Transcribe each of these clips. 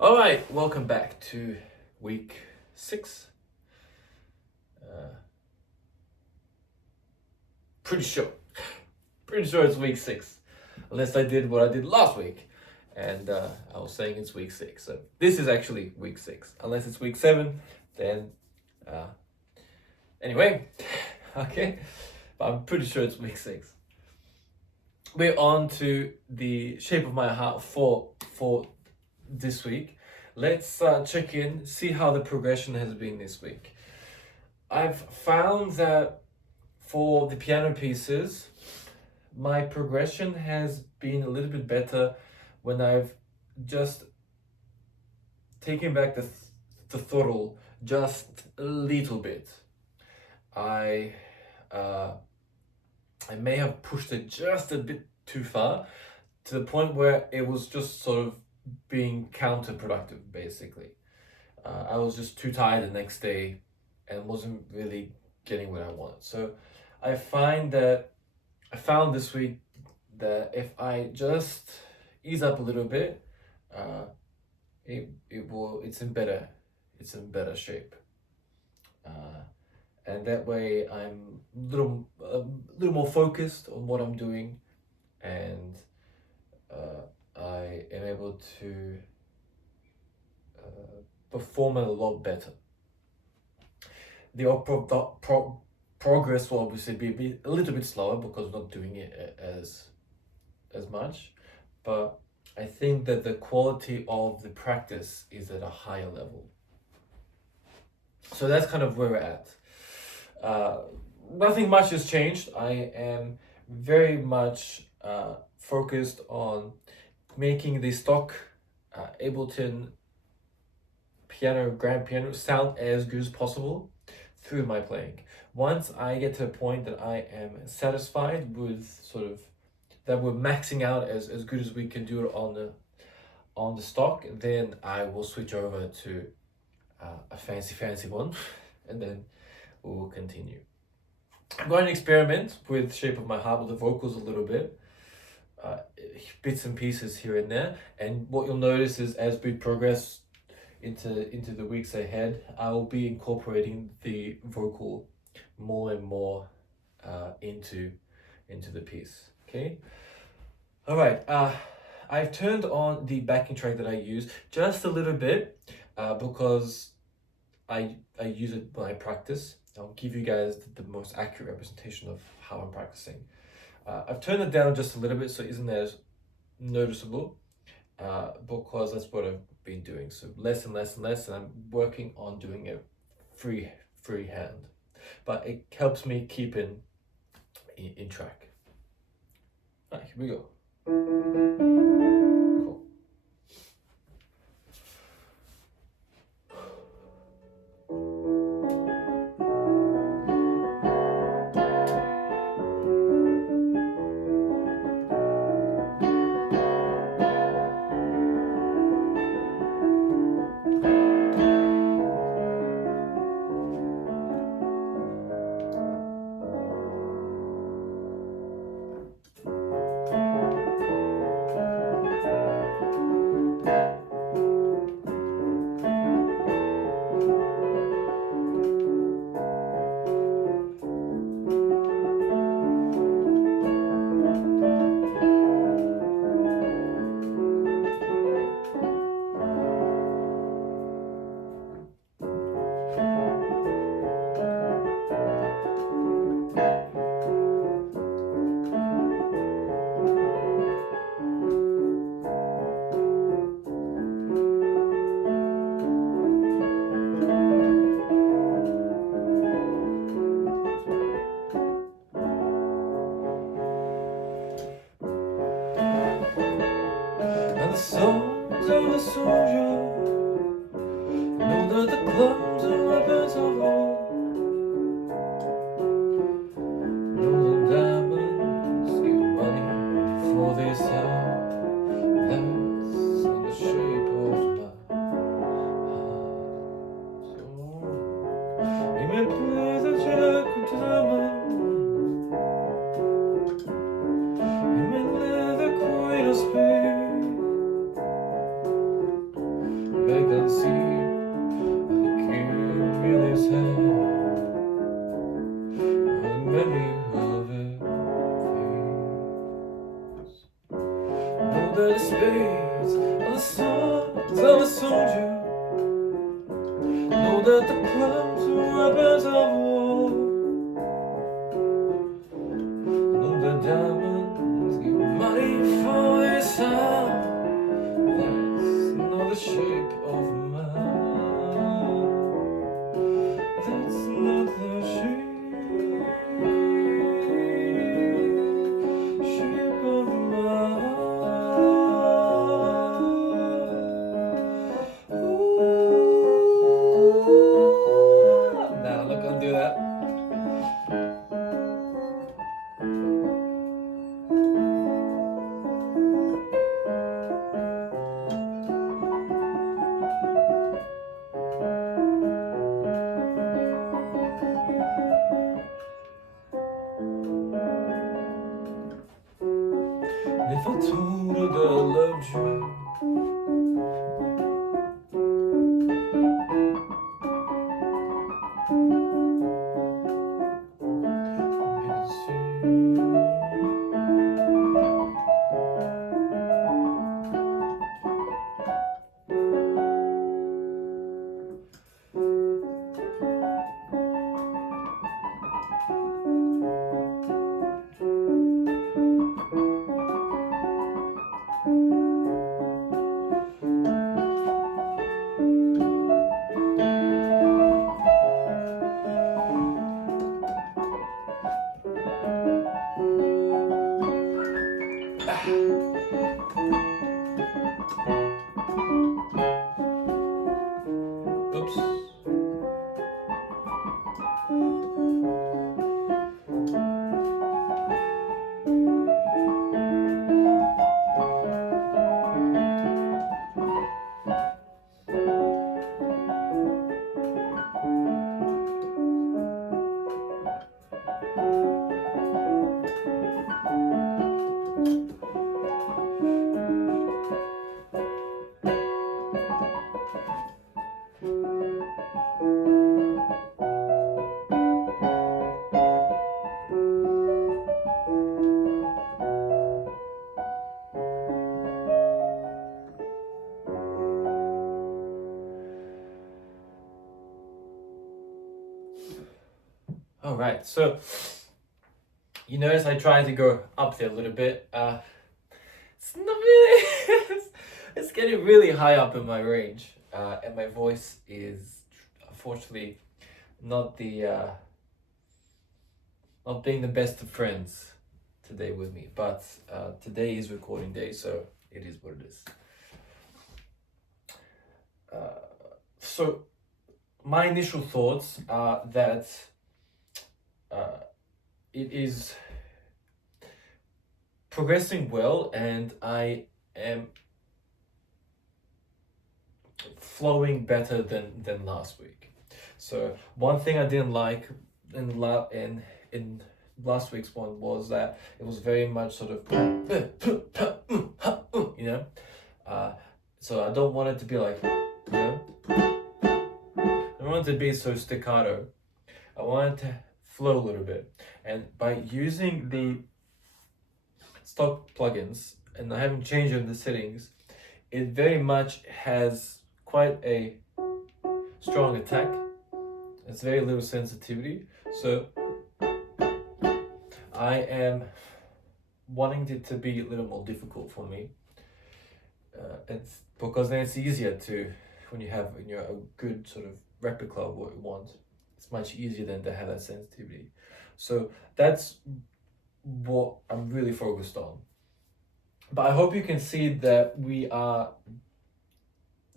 All right, welcome back to week 6. Pretty sure it's week 6, unless I did what I did last week, and I was saying it's week 6. So this is actually week 6, unless it's week 7. Then anyway, okay, but I'm pretty sure it's week 6. We're on to the shape of my heart for this week. Let's check in, see how the progression has been this week. I've found that for the piano pieces, my progression has been a little bit better when I've just taken back the throttle just a little bit. I may have pushed it just a bit too far, to the point where it was just sort of being counterproductive, basically. I was just too tired the next day and wasn't really getting what I wanted. So I found this week that if I just ease up a little bit, it's in better shape. And that way I'm a little more focused on what I'm doing, and I am able to perform a lot better. The progress will obviously be a little bit slower because I'm not doing it as much, but I think that the quality of the practice is at a higher level. So that's kind of where we're at. Nothing much has changed. I am very much focused on making the stock Ableton grand piano sound as good as possible through my playing. Once I get to a point that I am satisfied with that we're maxing out as good as we can do it on the stock, then I will switch over to a fancy one, and then we will continue. I'm going to experiment with Shape of My Heart with the vocals a little bit, bits and pieces here and there, and what you'll notice is as we progress into the weeks ahead, I will be incorporating the vocal more and more into the piece. Okay. All right. I've turned on the backing track that I use just a little bit because I use it when I practice. I'll give you guys the most accurate representation of how I'm practicing. I've turned it down just a little bit so it isn't as noticeable, because that's what I've been doing. So less and less and less, and I'm working on doing it freehand. But it helps me keep in track. All right, here we go. Cool. And the souls of a soldier know that the clubs and weapons of war, know the diamonds give money for this hour. That's in the shape of my heart. So you may play the jack of diamonds, you may let the queen of spades, I can see I give me this hand, and many of it fades. Know that the spades are the swords of a soldier. Know that the clubs are weapons of war. Know that diamonds give money for this time. That's not the shape of mine. That's not the shape of mine. Nah, I'm not gonna do that. If I told her that I loved you, oops. Alright, so you notice I tried to go up there a little bit. It's not really, it's getting really high up in my range, and my voice is unfortunately not not being the best of friends today with me. But today is recording day, so it is what it is. So my initial thoughts are that it is progressing well, and I am flowing better than last week. So one thing I didn't like in last week's one was that it was very much sort of you know. So I don't want it to be like, you know, I don't want it to be so staccato. I want it to flow a little bit, and by using the stock plugins, and I haven't changed the settings, it very much has quite a strong attack. It's very little sensitivity, so I am wanting it to be a little more difficult for me. It's because then it's easier to, when you have a good sort of replica of what you want, it's much easier than to have that sensitivity. So that's what I'm really focused on. But I hope you can see that we are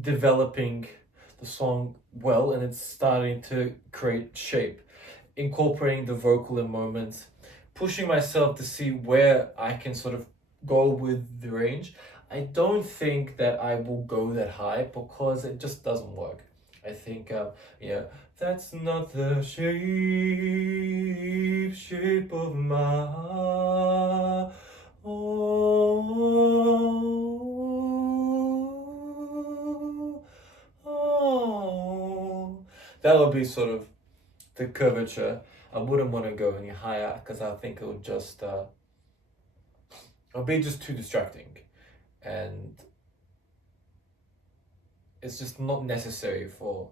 developing the song well, and it's starting to create shape, incorporating the vocal in moments, pushing myself to see where I can sort of go with the range. I don't think that I will go that high because it just doesn't work. I think, that's not the shape of my heart. Oh, that would be sort of the curvature. I wouldn't want to go any higher because I think it'll be just too distracting, and it's just not necessary for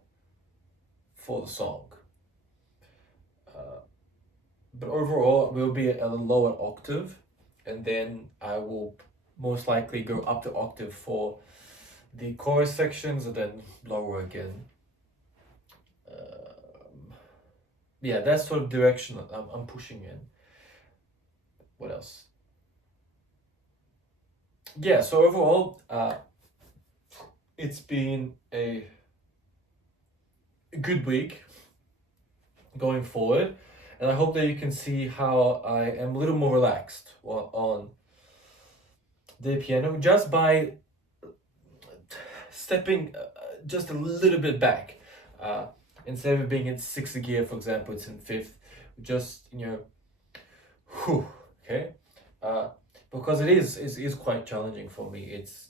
the song. But overall, we'll be at a lower octave, and then I will most likely go up the octave for the chorus sections, and then lower again. Yeah, that sort of direction I'm pushing in. What else? Yeah, so overall, it's been a good week going forward, and I hope that you can see how I am a little more relaxed on the piano just by stepping just a little bit back. Instead of it being in 6th gear, for example, it's in 5th. Just, okay? Because it is quite challenging for me. It's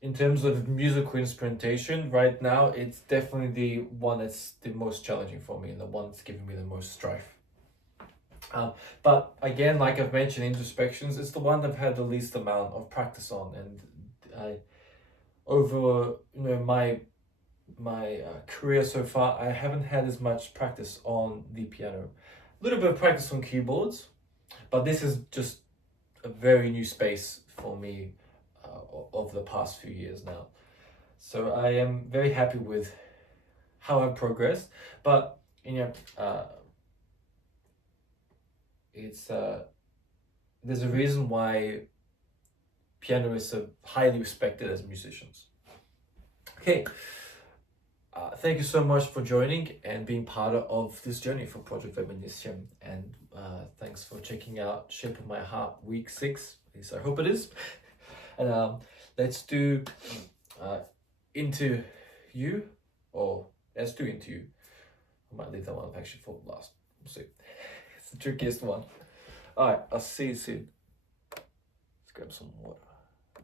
in terms of musical instrumentation, right now, it's definitely the one that's the most challenging for me and the one that's giving me the most strife. But again, like I've mentioned, introspections, it's the one I've had the least amount of practice on, and over my career so far, I haven't had as much practice on the piano. A little bit of practice on keyboards, but this is just a very new space for me of the past few years now. So I am very happy with how I've progressed, but it's there's a reason why pianists are highly respected as musicians. Okay. Thank you so much for joining and being part of this journey for Project Viminacium, and thanks for checking out Shape of My Heart week 6. At least I hope it is. And let's do Into You, or let's do Into You. I might leave that one actually for last. We'll see. It's the trickiest one. Alright, I'll see you soon. Let's grab some water.